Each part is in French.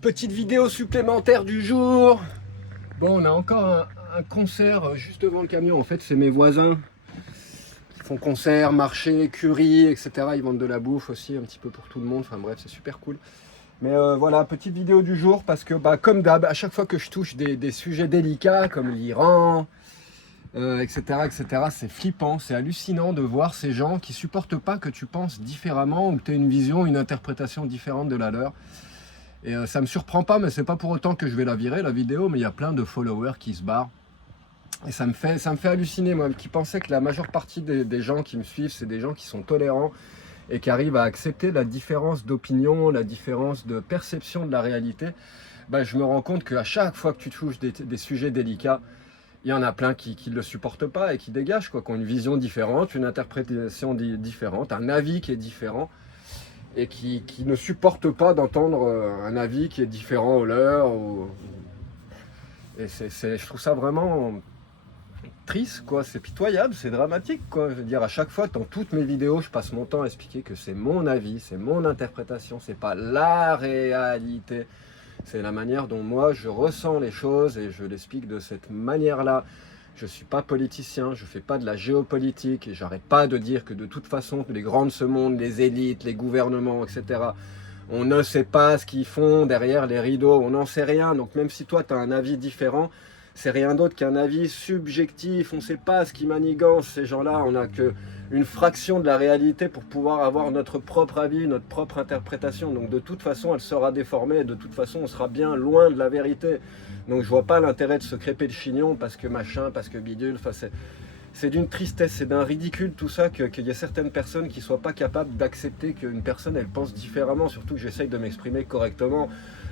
Petite vidéo supplémentaire du jour. Bon, on a encore un concert juste devant le camion. En fait, c'est mes voisins qui font concert, marché, écurie, etc. Ils vendent de la bouffe aussi, un petit peu pour tout le monde. Enfin bref, c'est super cool. Mais voilà, petite vidéo du jour parce que, comme d'hab, à chaque fois que je touche des sujets délicats comme l'Iran, etc., etc., c'est flippant, c'est hallucinant de voir ces gens qui supportent pas que tu penses différemment ou que tu aies une vision, une interprétation différente de la leur. Et ça me surprend pas, mais c'est pas pour autant que je vais la virer la vidéo, mais il y a plein de followers qui se barrent. Et ça me fait halluciner, moi, qui pensais que la majeure partie des gens qui me suivent, c'est des gens qui sont tolérants et qui arrivent à accepter la différence d'opinion, la différence de perception de la réalité. Je me rends compte qu'à chaque fois que tu touches des sujets délicats, il y en a plein qui ne le supportent pas et qui dégagent, qui ont une vision différente, une interprétation différente, un avis qui est différent et qui ne supportent pas d'entendre un avis qui est différent au leur. Et je trouve ça vraiment triste, quoi. C'est pitoyable, c'est dramatique, quoi. Je veux dire, à chaque fois, dans toutes mes vidéos, je passe mon temps à expliquer que c'est mon avis, c'est mon interprétation, c'est pas la réalité. C'est la manière dont moi je ressens les choses et je l'explique de cette manière-là. Je ne suis pas politicien, je ne fais pas de la géopolitique et j'arrête pas de dire que de toute façon, les grands de ce monde, les élites, les gouvernements, etc., on ne sait pas ce qu'ils font derrière les rideaux, on n'en sait rien. Donc même si toi tu as un avis différent, c'est rien d'autre qu'un avis subjectif. On ne sait pas ce qui manigance ces gens-là, on n'a qu'une fraction de la réalité pour pouvoir avoir notre propre avis, notre propre interprétation. Donc de toute façon, elle sera déformée, de toute façon, on sera bien loin de la vérité. Donc je vois pas l'intérêt de se crêper le chignon parce que machin, parce que bidule. Enfin, c'est d'une tristesse, c'est d'un ridicule tout ça qu'il y ait certaines personnes qui soient pas capables d'accepter qu'une personne elle pense différemment. Surtout que j'essaye de m'exprimer correctement,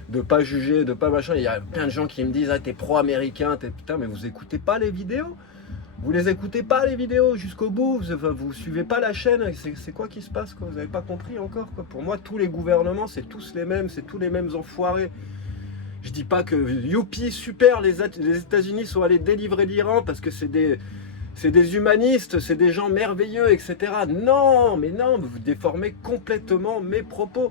de pas juger, de pas machin. Il y a plein de gens qui me disent ah t'es pro-américain, putain mais vous écoutez pas les vidéos. Vous les écoutez pas les vidéos jusqu'au bout, vous suivez pas la chaîne, c'est quoi qui se passe quoi. Vous avez pas compris encore quoi. Pour moi tous les gouvernements c'est tous les mêmes, c'est tous les mêmes enfoirés. Je dis pas que youpi super les États-Unis sont allés délivrer l'Iran parce que c'est des humanistes, c'est des gens merveilleux, etc. Non, mais non, vous déformez complètement mes propos.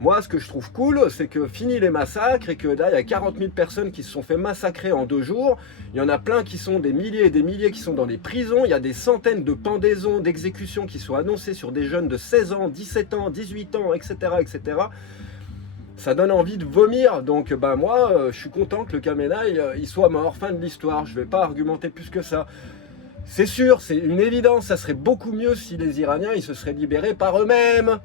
Moi, ce que je trouve cool, c'est que fini les massacres et que là, il y a 40 000 personnes qui se sont fait massacrer en 2 jours. Il y en a plein qui sont des milliers et des milliers qui sont dans les prisons. Il y a des centaines de pendaisons, d'exécutions qui sont annoncées sur des jeunes de 16 ans, 17 ans, 18 ans, etc., etc. Ça donne envie de vomir. Donc, moi, je suis content que le Khamenei, il soit mort. Fin de l'histoire. Je ne vais pas argumenter plus que ça. C'est sûr, c'est une évidence. Ça serait beaucoup mieux si les Iraniens, ils se seraient libérés par eux-mêmes.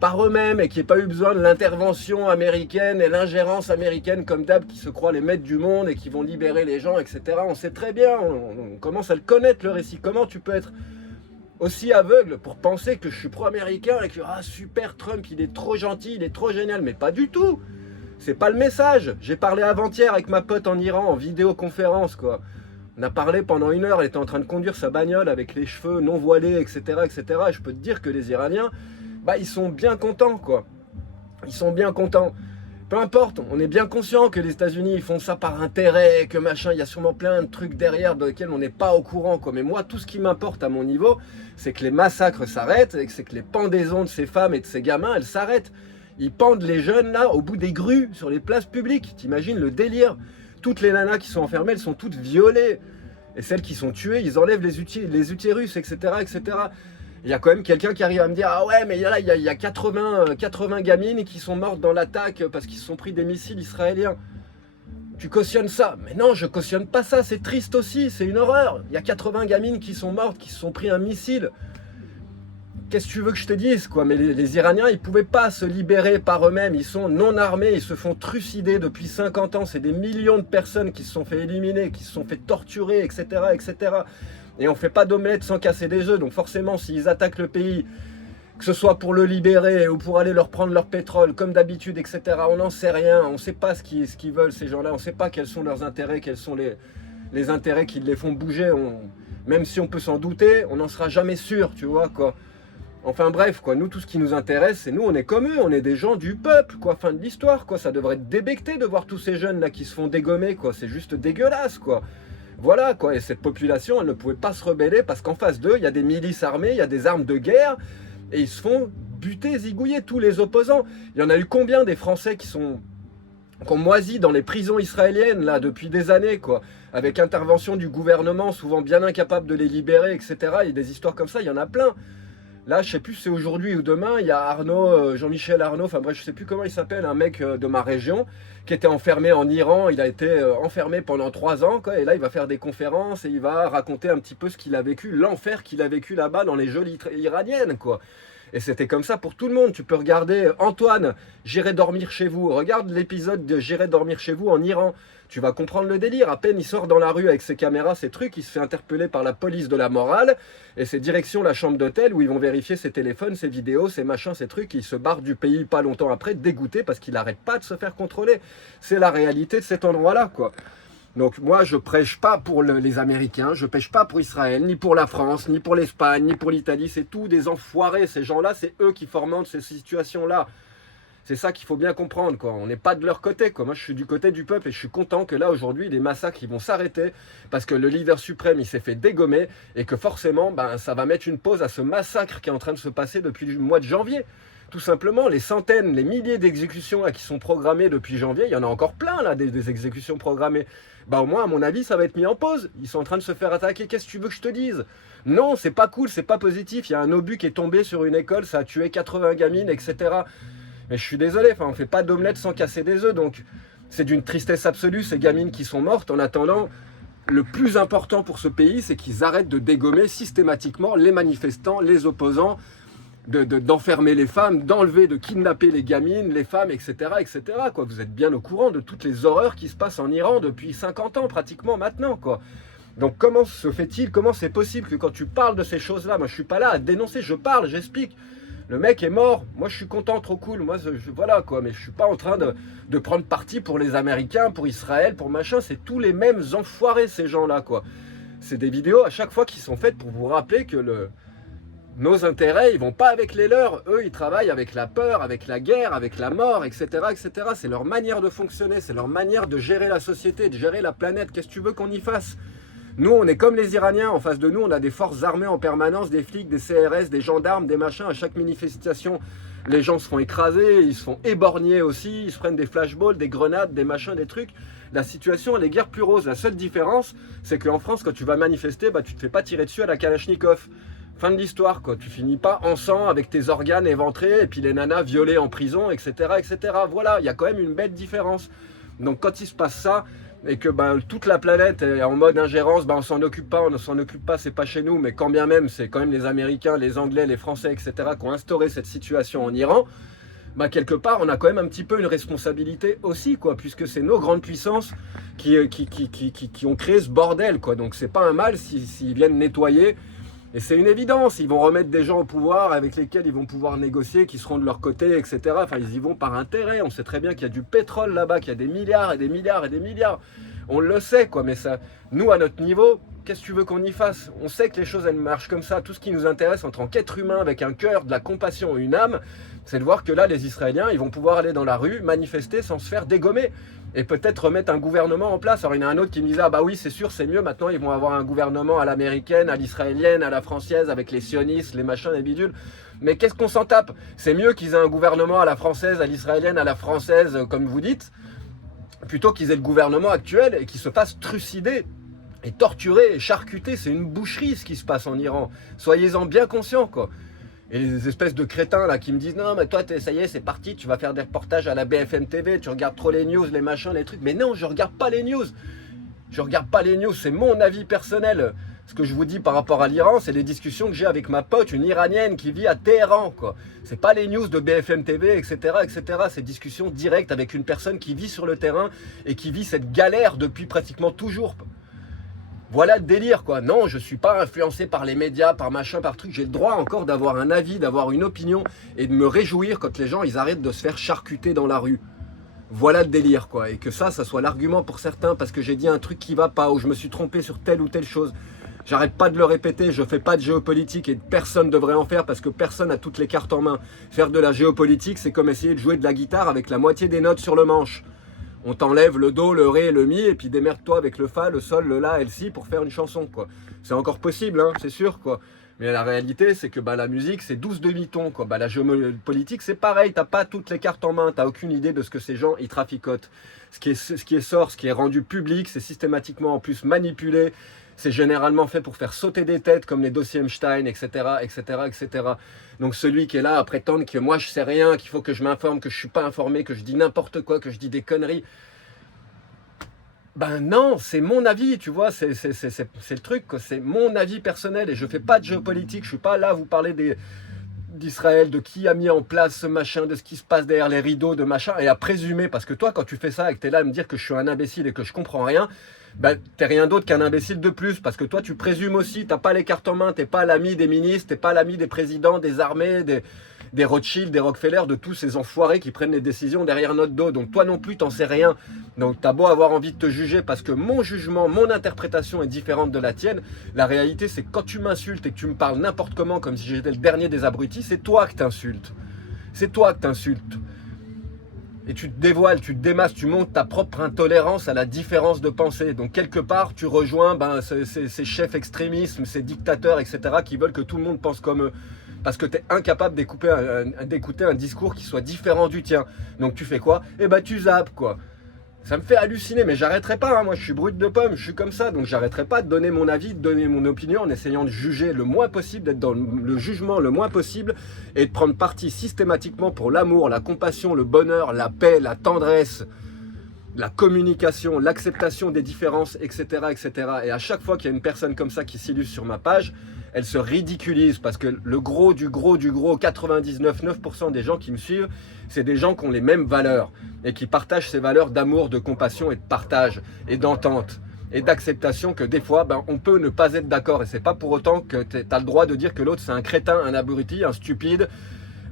Et qu'il n'y ait pas eu besoin de l'intervention américaine et l'ingérence américaine comme d'hab qui se croient les maîtres du monde et qui vont libérer les gens, etc. On sait très bien, on commence à le connaître le récit. Comment tu peux être aussi aveugle pour penser que je suis pro-américain et que ah super Trump il est trop gentil, il est trop génial, mais pas du tout. C'est pas le message. J'ai parlé avant-hier avec ma pote en Iran en vidéoconférence quoi. On a parlé pendant 1 heure, elle était en train de conduire sa bagnole avec les cheveux non voilés, etc., etc. Et je peux te dire que les Iraniens, ils sont bien contents, quoi. Ils sont bien contents. Peu importe, on est bien conscient que les États-Unis ils font ça par intérêt, que machin, il y a sûrement plein de trucs derrière dans lesquels on n'est pas au courant, quoi. Mais moi, tout ce qui m'importe à mon niveau, c'est que les massacres s'arrêtent, et que c'est que les pendaisons de ces femmes et de ces gamins, elles s'arrêtent. Ils pendent les jeunes là au bout des grues, sur les places publiques. T'imagines le délire? Toutes les nanas qui sont enfermées, elles sont toutes violées. Et celles qui sont tuées, ils enlèvent les utérus, etc., etc. Il y a quand même quelqu'un qui arrive à me dire ah ouais mais là il y a 80 gamines qui sont mortes dans l'attaque parce qu'ils se sont pris des missiles israéliens. Tu cautionnes ça? Mais non, je cautionne pas ça, c'est triste aussi, c'est une horreur. Il y a 80 gamines qui sont mortes, qui se sont pris un missile. Qu'est-ce que tu veux que je te dise quoi? Mais les Iraniens ils pouvaient pas se libérer par eux-mêmes, ils sont non armés, ils se font trucider depuis 50 ans, c'est des millions de personnes qui se sont fait éliminer, qui se sont fait torturer, etc., etc. Et on ne fait pas d'omelette sans casser des œufs. Donc forcément, s'ils attaquent le pays, que ce soit pour le libérer ou pour aller leur prendre leur pétrole, comme d'habitude, etc., on n'en sait rien. On ne sait pas ce qu'ils veulent, ces gens-là. On ne sait pas quels sont leurs intérêts, quels sont les intérêts qui les font bouger. Même si on peut s'en douter, on n'en sera jamais sûr, tu vois, quoi. Enfin bref, quoi. Nous, tout ce qui nous intéresse, c'est nous, on est comme eux. On est des gens du peuple, quoi. Fin de l'histoire, quoi. Ça devrait être débecté de voir tous ces jeunes-là qui se font dégommer, quoi. C'est juste dégueulasse, quoi. Voilà quoi, et cette population, elle ne pouvait pas se rebeller parce qu'en face d'eux, il y a des milices armées, il y a des armes de guerre, et ils se font buter, zigouiller tous les opposants. Il y en a eu combien des Français qui sont qu'on moisit dans les prisons israéliennes là depuis des années, quoi, avec intervention du gouvernement, souvent bien incapable de les libérer, etc. Il y a des histoires comme ça, il y en a plein. Là, je sais plus si c'est aujourd'hui ou demain, il y a Arnaud, Jean-Michel Arnaud, enfin bref, je sais plus comment il s'appelle, un mec de ma région, qui était enfermé en Iran. Il a été enfermé pendant 3 ans, quoi, et là, il va faire des conférences et il va raconter un petit peu ce qu'il a vécu, l'enfer qu'il a vécu là-bas dans les geôles iraniennes, quoi. Et c'était comme ça pour tout le monde. Tu peux regarder Antoine, J'irai dormir chez vous. Regarde l'épisode de J'irai dormir chez vous en Iran. Tu vas comprendre le délire. À peine il sort dans la rue avec ses caméras, ses trucs, il se fait interpeller par la police de la morale. Et c'est direction la chambre d'hôtel où ils vont vérifier ses téléphones, ses vidéos, ses machins, ses trucs. Il se barre du pays pas longtemps après, dégoûté parce qu'il n'arrête pas de se faire contrôler. C'est la réalité de cet endroit-là, quoi. Donc moi, je prêche pas pour les Américains, je prêche pas pour Israël, ni pour la France, ni pour l'Espagne, ni pour l'Italie. C'est tout des enfoirés. Ces gens-là, c'est eux qui fomentent ces situations-là. C'est ça qu'il faut bien comprendre, quoi. On n'est pas de leur côté, quoi. Moi, je suis du côté du peuple et je suis content que là, aujourd'hui, les massacres, ils vont s'arrêter parce que le leader suprême, il s'est fait dégommer et que forcément, ben, ça va mettre une pause à ce massacre qui est en train de se passer depuis le mois de janvier. Tout simplement, les centaines, les milliers d'exécutions là, qui sont programmées depuis janvier, il y en a encore plein, là, des exécutions programmées. Bah, au moins, à mon avis, ça va être mis en pause. Ils sont en train de se faire attaquer. Qu'est-ce que tu veux que je te dise? Non, c'est pas cool, c'est pas positif. Il y a un obus qui est tombé sur une école, ça a tué 80 gamines, etc. Mais je suis désolé, enfin, on fait pas d'omelette sans casser des œufs, donc c'est d'une tristesse absolue ces gamines qui sont mortes. En attendant, le plus important pour ce pays, c'est qu'ils arrêtent de dégommer systématiquement les manifestants, les opposants, d'enfermer les femmes, d'enlever, de kidnapper les gamines, les femmes, etc., etc., quoi. Vous êtes bien au courant de toutes les horreurs qui se passent en Iran depuis 50 ans pratiquement maintenant, quoi. Donc comment se fait-il, comment c'est possible que quand tu parles de ces choses-là, moi je suis pas là à dénoncer, je parle, j'explique. Le mec est mort, moi je suis content, trop cool, moi voilà quoi, mais je suis pas en train de prendre parti pour les Américains, pour Israël, pour machin, c'est tous les mêmes enfoirés ces gens-là, quoi. C'est des vidéos à chaque fois qui sont faites pour vous rappeler que nos intérêts, ils vont pas avec les leurs, eux ils travaillent avec la peur, avec la guerre, avec la mort, etc., etc. C'est leur manière de fonctionner, c'est leur manière de gérer la société, de gérer la planète, qu'est-ce que tu veux qu'on y fasse? Nous, on est comme les Iraniens, en face de nous, on a des forces armées en permanence, des flics, des CRS, des gendarmes, des machins. À chaque manifestation, les gens se font écraser, ils se font éborgner aussi, ils se prennent des flashballs, des grenades, des machins, des trucs. La situation, elle est guère plus rose. La seule différence, c'est qu'en France, quand tu vas manifester, bah, tu te fais pas tirer dessus à la Kalachnikov. Fin de l'histoire, quoi. Tu finis pas en sang avec tes organes éventrés et puis les nanas violées en prison, etc., etc. Voilà, il y a quand même une belle différence. Donc quand il se passe ça, et que ben, toute la planète est en mode ingérence, ben, on s'en occupe pas, c'est pas chez nous, mais quand bien même, c'est quand même les Américains, les Anglais, les Français, etc. qui ont instauré cette situation en Iran, ben, quelque part, on a quand même un petit peu une responsabilité aussi, quoi, puisque c'est nos grandes puissances qui ont créé ce bordel, quoi. Donc c'est pas un mal s'ils viennent nettoyer. Et c'est une évidence, ils vont remettre des gens au pouvoir avec lesquels ils vont pouvoir négocier, qui seront de leur côté, etc. Enfin, ils y vont par intérêt. On sait très bien qu'il y a du pétrole là-bas, qu'il y a des milliards et des milliards et des milliards. On le sait, quoi, mais ça, nous, à notre niveau, qu'est-ce que tu veux qu'on y fasse? On sait que les choses, elles marchent comme ça. Tout ce qui nous intéresse en tant qu'être humain, avec un cœur, de la compassion, une âme, c'est de voir que là, les Israéliens, ils vont pouvoir aller dans la rue, manifester sans se faire dégommer. Et peut-être remettre un gouvernement en place. Alors il y en a un autre qui me disait, ah bah oui c'est sûr c'est mieux, maintenant ils vont avoir un gouvernement à l'américaine, à l'israélienne, à la française, avec les sionistes, les machins, les bidules. Mais qu'est-ce qu'on s'en tape? C'est mieux qu'ils aient un gouvernement à la française, à l'israélienne, à la française, comme vous dites, plutôt qu'ils aient le gouvernement actuel et qu'ils se fassent trucider et torturer et charcuter. C'est une boucherie ce qui se passe en Iran. Soyez-en bien conscients, quoi. Et les espèces de crétins là qui me disent non mais toi ça y est c'est parti, tu vas faire des reportages à la BFM TV, tu regardes trop les news, les machins, les trucs. Mais non, je regarde pas les news. Je regarde pas les news, c'est mon avis personnel. Ce que je vous dis par rapport à l'Iran, c'est les discussions que j'ai avec ma pote, une Iranienne qui vit à Téhéran, quoi. C'est pas les news de BFM TV, etc., etc. C'est discussions directes avec une personne qui vit sur le terrain et qui vit cette galère depuis pratiquement toujours. Voilà le délire, quoi. Non, je suis pas influencé par les médias, par machin, par truc. J'ai le droit encore d'avoir un avis, d'avoir une opinion et de me réjouir quand les gens, ils arrêtent de se faire charcuter dans la rue. Voilà le délire, quoi. Et que ça soit l'argument pour certains parce que j'ai dit un truc qui va pas ou je me suis trompé sur telle ou telle chose. J'arrête pas de le répéter, je fais pas de géopolitique et personne devrait en faire parce que personne a toutes les cartes en main. Faire de la géopolitique, c'est comme essayer de jouer de la guitare avec la moitié des notes sur le manche. On t'enlève le do, le ré, le mi, et puis démerde-toi avec le fa, le sol, le la et le si pour faire une chanson, quoi. C'est encore possible, hein, c'est sûr, quoi. Mais la réalité, c'est que la musique, c'est 12 demi-tons, quoi. La géopolitique, c'est pareil. T'as pas toutes les cartes en main. T'as aucune idée de ce que ces gens, ils traficotent. Ce qui est rendu public, c'est systématiquement en plus manipulé. C'est généralement fait pour faire sauter des têtes, comme les dossiers Epstein, etc., etc., etc. Donc celui qui est là à prétendre que moi, je sais rien, qu'il faut que je m'informe, que je suis pas informé, que je dis n'importe quoi, que je dis des conneries. Ben non, c'est mon avis, tu vois, c'est le truc, c'est mon avis personnel et je fais pas de géopolitique, je suis pas là à vous parler d'Israël, de qui a mis en place ce machin, de ce qui se passe derrière les rideaux, de machin, et à présumer, parce que toi, quand tu fais ça et que t'es là à me dire que je suis un imbécile et que je comprends rien, ben t'es rien d'autre qu'un imbécile de plus, parce que toi, tu présumes aussi, t'as pas les cartes en main, t'es pas l'ami des ministres, t'es pas l'ami des présidents, des armées, des Rothschild, des Rockefeller, de tous ces enfoirés qui prennent les décisions derrière notre dos. Donc toi non plus, t'en sais rien. Donc t'as beau avoir envie de te juger parce que mon jugement, mon interprétation est différente de la tienne. La réalité, c'est que quand tu m'insultes et que tu me parles n'importe comment, comme si j'étais le dernier des abrutis, c'est toi que t'insultes. C'est toi que t'insultes. Et tu te dévoiles, tu te démasses, tu montes ta propre intolérance à la différence de pensée. Donc quelque part, tu rejoins ces chefs extrémistes, ces dictateurs, etc. qui veulent que tout le monde pense comme eux. Parce que tu es incapable d'écouter un discours qui soit différent du tien. Donc tu fais quoi? Eh ben tu zappes, quoi. Ça me fait halluciner, mais j'arrêterai pas, hein. Moi je suis brut de pomme, je suis comme ça, donc j'arrêterai pas de donner mon avis, de donner mon opinion en essayant de juger le moins possible, d'être dans le jugement le moins possible et de prendre parti systématiquement pour l'amour, la compassion, le bonheur, la paix, la tendresse, la communication, l'acceptation des différences, etc., etc. Et à chaque fois qu'il y a une personne comme ça qui s'illustre sur ma page, elle se ridiculise parce que le gros du gros du gros, 99,9% des gens qui me suivent, c'est des gens qui ont les mêmes valeurs et qui partagent ces valeurs d'amour, de compassion et de partage et d'entente et d'acceptation que des fois, on peut ne pas être d'accord et c'est pas pour autant que tu as le droit de dire que l'autre c'est un crétin, un abruti, un stupide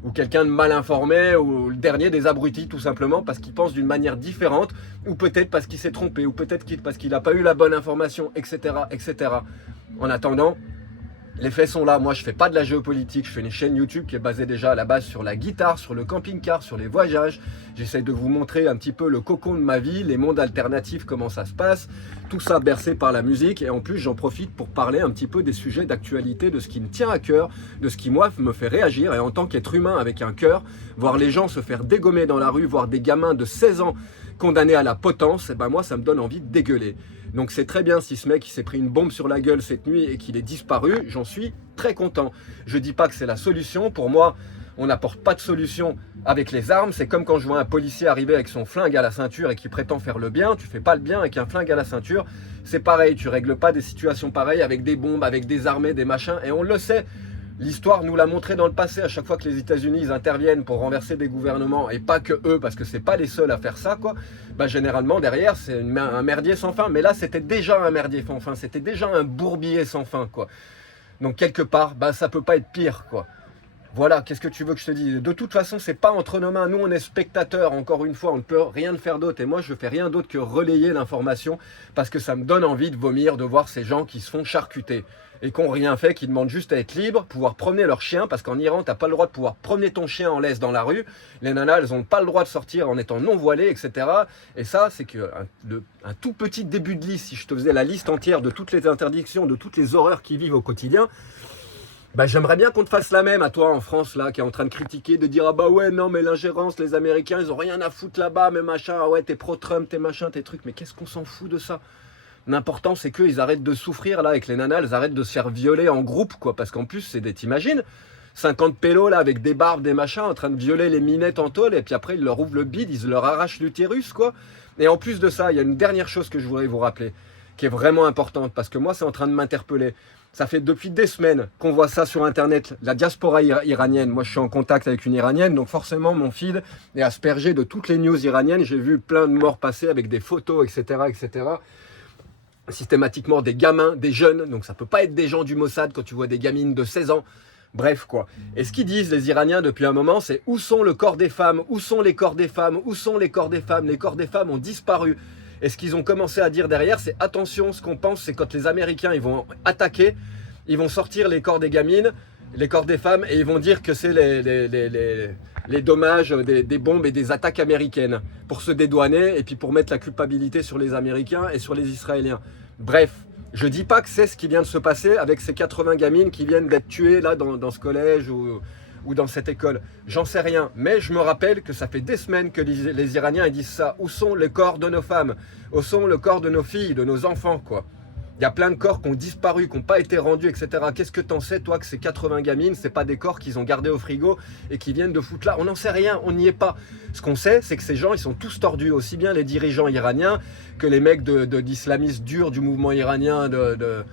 ou quelqu'un de mal informé ou le dernier des abrutis tout simplement parce qu'il pense d'une manière différente ou peut-être parce qu'il s'est trompé ou peut-être parce qu'il n'a pas eu la bonne information, etc., etc. En attendant, les faits sont là. Moi, je fais pas de la géopolitique. Je fais une chaîne YouTube qui est basée déjà à la base sur la guitare, sur le camping-car, sur les voyages. J'essaie de vous montrer un petit peu le cocon de ma vie, les mondes alternatifs, comment ça se passe. Tout ça bercé par la musique. Et en plus, j'en profite pour parler un petit peu des sujets d'actualité, de ce qui me tient à cœur, de ce qui, moi, me fait réagir. Et en tant qu'être humain avec un cœur, voir les gens se faire dégommer dans la rue, voir des gamins de 16 ans condamnés à la potence, moi, ça me donne envie de dégueuler. Donc c'est très bien si ce mec s'est pris une bombe sur la gueule cette nuit et qu'il est disparu, j'en suis très content. Je dis pas que c'est la solution, pour moi on n'apporte pas de solution avec les armes, c'est comme quand je vois un policier arriver avec son flingue à la ceinture et qui prétend faire le bien, tu fais pas le bien avec un flingue à la ceinture, c'est pareil, tu règles pas des situations pareilles avec des bombes, avec des armées, des machins, et on le sait. L'histoire nous l'a montré dans le passé, à chaque fois que les États-Unis interviennent pour renverser des gouvernements, et pas que eux, parce que c'est pas les seuls à faire ça, quoi. Généralement derrière c'est un merdier sans fin, mais là c'était déjà un merdier sans fin, c'était déjà un bourbier sans fin, quoi. Donc quelque part, ça peut pas être pire, quoi. Voilà, qu'est-ce que tu veux que je te dise? De toute façon, c'est pas entre nos mains. Nous, on est spectateurs, encore une fois, on ne peut rien faire d'autre. Et moi, je fais rien d'autre que relayer l'information parce que ça me donne envie de vomir, de voir ces gens qui se font charcuter et qui n'ont rien fait, qui demandent juste à être libres, pouvoir promener leur chien, parce qu'en Iran, tu n'as pas le droit de pouvoir promener ton chien en laisse dans la rue. Les nanas, elles n'ont pas le droit de sortir en étant non voilées, etc. Et ça, c'est un tout petit début de liste. Si je te faisais la liste entière de toutes les interdictions, de toutes les horreurs qu'ils vivent au quotidien, j'aimerais bien qu'on te fasse la même à toi en France là, qui est en train de critiquer, de dire ah bah ouais non mais l'ingérence, les Américains ils ont rien à foutre là-bas, mais machin, ah ouais t'es pro-Trump, t'es machin, t'es trucs, mais qu'est-ce qu'on s'en fout de ça? L'important c'est qu'ils arrêtent de souffrir là avec les nanas, elles arrêtent de se faire violer en groupe quoi, parce qu'en plus c'est t'imagines 50 pélos là avec des barbes, des machins, en train de violer les minettes en tôle, et puis après ils leur ouvrent le bide, ils leur arrachent l'utérus quoi. Et en plus de ça, il y a une dernière chose que je voudrais vous rappeler, qui est vraiment importante, parce que moi c'est en train de m'interpeller. Ça fait depuis des semaines qu'on voit ça sur internet, la diaspora iranienne. Moi je suis en contact avec une iranienne, donc forcément mon feed est aspergé de toutes les news iraniennes. J'ai vu plein de morts passer avec des photos, etc., etc. Systématiquement des gamins, des jeunes, donc ça peut pas être des gens du Mossad quand tu vois des gamines de 16 ans. Bref quoi. Et ce qu'ils disent les Iraniens depuis un moment, c'est où sont le corps des femmes? Où sont les corps des femmes? Où sont les corps des femmes? Les corps des femmes ont disparu. Et ce qu'ils ont commencé à dire derrière, c'est attention, ce qu'on pense, c'est quand les Américains ils vont attaquer, ils vont sortir les corps des gamines, les corps des femmes, et ils vont dire que c'est les dommages des bombes et des attaques américaines pour se dédouaner et puis pour mettre la culpabilité sur les Américains et sur les Israéliens. Bref, Je dis pas que c'est ce qui vient de se passer avec ces 80 gamines qui viennent d'être tuées là dans ce collège ou dans cette école. J'en sais rien, mais je me rappelle que ça fait des semaines que les Iraniens ils disent ça. Où sont les corps de nos femmes? Où sont le corps de nos filles, de nos enfants, quoi? Il y a plein de corps qui ont disparu, qui n'ont pas été rendus, etc. Qu'est-ce que t'en sais, toi, que ces 80 gamines, c'est pas des corps qu'ils ont gardés au frigo et qui viennent de foutre là? On n'en sait rien, on n'y est pas. Ce qu'on sait, c'est que ces gens, ils sont tous tordus, aussi bien les dirigeants iraniens que les mecs d'islamistes durs du mouvement iranien de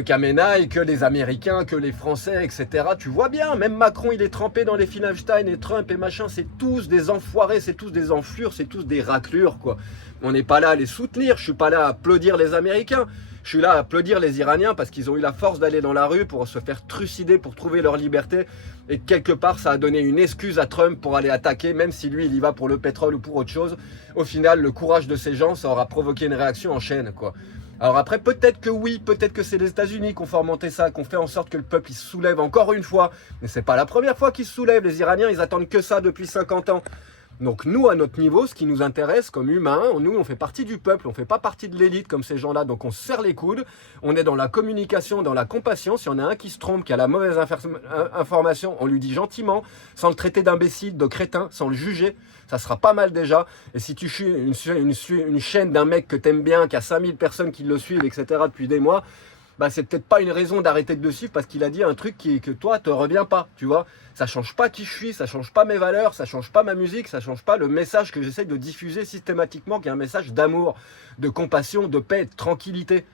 Khamenei, que les Américains, que les Français, etc. Tu vois bien, même Macron, il est trempé dans les Feinstein et Trump et machin. C'est tous des enfoirés, c'est tous des enflures, c'est tous des raclures, quoi. On n'est pas là à les soutenir, je suis pas là à applaudir les Américains. Je suis là à applaudir les Iraniens parce qu'ils ont eu la force d'aller dans la rue pour se faire trucider, pour trouver leur liberté. Et quelque part, ça a donné une excuse à Trump pour aller attaquer, même si lui, il y va pour le pétrole ou pour autre chose. Au final, le courage de ces gens, ça aura provoqué une réaction en chaîne, quoi. Alors après, peut-être que oui, peut-être que c'est les États-Unis qui ont fomenté ça, qui ont fait en sorte que le peuple il se soulève encore une fois. Mais c'est pas la première fois qu'ils se soulèvent. Les Iraniens, ils attendent que ça depuis 50 ans. Donc nous, à notre niveau, ce qui nous intéresse comme humains, nous, on fait partie du peuple, on fait pas partie de l'élite comme ces gens-là. Donc on se serre les coudes, on est dans la communication, dans la compassion. Si on a un qui se trompe, qui a la mauvaise information, on lui dit gentiment, sans le traiter d'imbécile, de crétin, sans le juger. Ça sera pas mal déjà. Et si tu suis une chaîne d'un mec que t'aimes bien, qui a 5000 personnes qui le suivent, etc. depuis des mois, bah c'est peut-être pas une raison d'arrêter de le suivre parce qu'il a dit un truc que toi te revient pas, tu vois. Ça change pas qui je suis, ça change pas mes valeurs, ça change pas ma musique, ça change pas le message que j'essaie de diffuser systématiquement, qui est un message d'amour, de compassion, de paix, de tranquillité.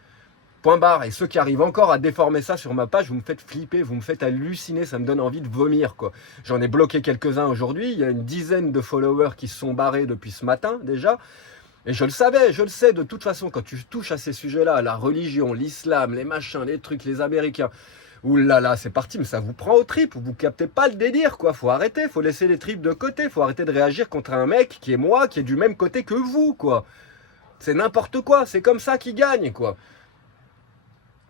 Point barre. Et ceux qui arrivent encore à déformer ça sur ma page, vous me faites flipper, vous me faites halluciner, ça me donne envie de vomir, quoi. J'en ai bloqué quelques-uns aujourd'hui, il y a une dizaine de followers qui se sont barrés depuis ce matin déjà. Et je le savais, je le sais, de toute façon, quand tu touches à ces sujets-là, la religion, l'islam, les machins, les trucs, les Américains, oulala, c'est parti, mais ça vous prend aux tripes, vous captez pas le délire, quoi. Faut arrêter, faut laisser les tripes de côté, faut arrêter de réagir contre un mec qui est moi, qui est du même côté que vous, quoi. C'est n'importe quoi, c'est comme ça qu'il gagne, quoi.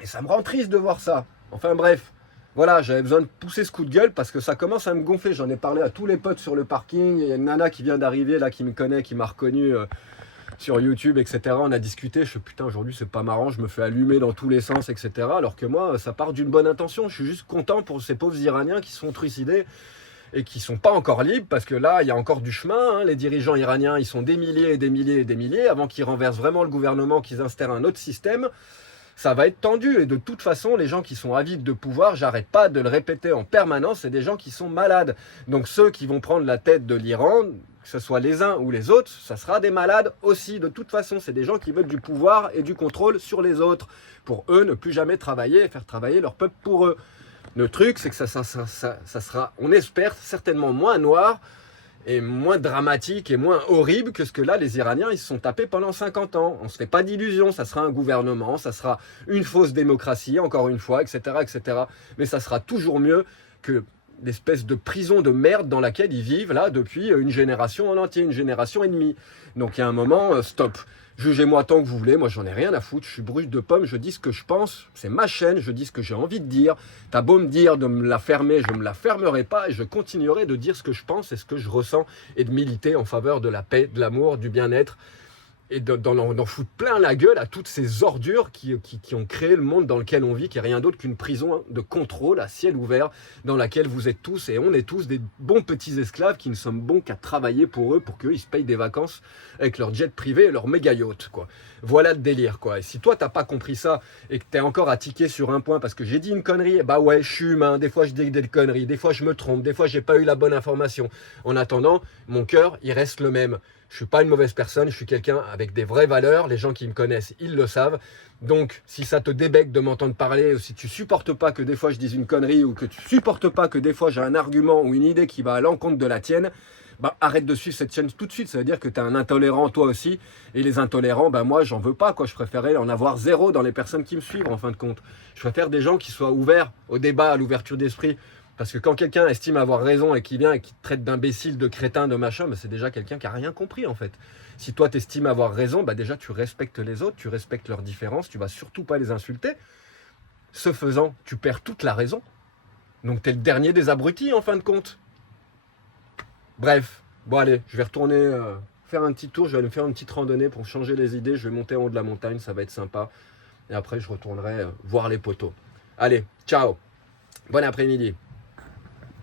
Et ça me rend triste de voir ça. Enfin bref, voilà, j'avais besoin de pousser ce coup de gueule parce que ça commence à me gonfler. J'en ai parlé à tous les potes sur le parking, il y a une nana qui vient d'arriver, là, qui me connaît, qui m'a reconnu... sur YouTube, etc. On a discuté, je suis putain, aujourd'hui c'est pas marrant, je me fais allumer dans tous les sens, etc. Alors que moi, ça part d'une bonne intention. Je suis juste content pour ces pauvres Iraniens qui se font trucider et qui sont pas encore libres, parce que là, il y a encore du chemin. Hein. Les dirigeants iraniens, ils sont des milliers et des milliers et des milliers. Avant qu'ils renversent vraiment le gouvernement, qu'ils instaurent un autre système, ça va être tendu. Et de toute façon, les gens qui sont avides de pouvoir, j'arrête pas de le répéter en permanence, c'est des gens qui sont malades. Donc ceux qui vont prendre la tête de l'Iran, que ce soit les uns ou les autres, ça sera des malades aussi. De toute façon, c'est des gens qui veulent du pouvoir et du contrôle sur les autres. Pour eux, ne plus jamais travailler et faire travailler leur peuple pour eux. Le truc, c'est que ça sera, on espère, certainement moins noir et moins dramatique et moins horrible que ce que là, les Iraniens, ils se sont tapés pendant 50 ans. On ne se fait pas d'illusions, ça sera un gouvernement, ça sera une fausse démocratie, encore une fois, etc., etc. Mais ça sera toujours mieux que l'espèce de prison de merde dans laquelle ils vivent là depuis une génération en entier, une génération et demie. Donc il y a un moment, stop. Jugez-moi tant que vous voulez, moi j'en ai rien à foutre, je suis brûle de pomme, je dis ce que je pense, c'est ma chaîne, je dis ce que j'ai envie de dire. T'as beau me dire de me la fermer, je ne me la fermerai pas et je continuerai de dire ce que je pense et ce que je ressens et de militer en faveur de la paix, de l'amour, du bien-être et d'en foutre plein la gueule à toutes ces ordures qui ont créé le monde dans lequel on vit, qui n'est rien d'autre qu'une prison de contrôle à ciel ouvert dans laquelle vous êtes tous et on est tous des bons petits esclaves qui ne sommes bons qu'à travailler pour eux, pour qu'eux ils se payent des vacances avec leur jet privé et leur méga yacht, quoi. Voilà le délire, quoi. Et si toi t'as pas compris ça et que t'es encore à tiquer sur un point parce que j'ai dit une connerie, bah ouais, je suis humain, des fois je dis des conneries, des fois je me trompe, des fois j'ai pas eu la bonne information. En attendant, mon cœur, il reste le même. Je suis pas une mauvaise personne, je suis quelqu'un avec des vraies valeurs. Les gens qui me connaissent, ils le savent. Donc, si ça te débecte de m'entendre parler, ou si tu supportes pas que des fois je dise une connerie, ou que tu supportes pas que des fois j'ai un argument ou une idée qui va à l'encontre de la tienne, bah arrête de suivre cette chaîne tout de suite. Ça veut dire que tu es un intolérant toi aussi. Et les intolérants, bah moi j'en veux pas, quoi. Je préférais en avoir zéro dans les personnes qui me suivent en fin de compte. Je préfère des gens qui soient ouverts au débat, à l'ouverture d'esprit. Parce que quand quelqu'un estime avoir raison et qui vient et qui te traite d'imbécile, de crétin, de machin, bah c'est déjà quelqu'un qui a rien compris en fait. Si toi t'estimes avoir raison, bah déjà tu respectes les autres, tu respectes leurs différences, tu vas surtout pas les insulter. Ce faisant, tu perds toute la raison. Donc t'es le dernier des abrutis en fin de compte. Bref, bon allez, je vais retourner faire un petit tour, je vais aller me faire une petite randonnée pour changer les idées, je vais monter en haut de la montagne, ça va être sympa. Et après, je retournerai voir les poteaux. Allez, ciao. Bon après-midi.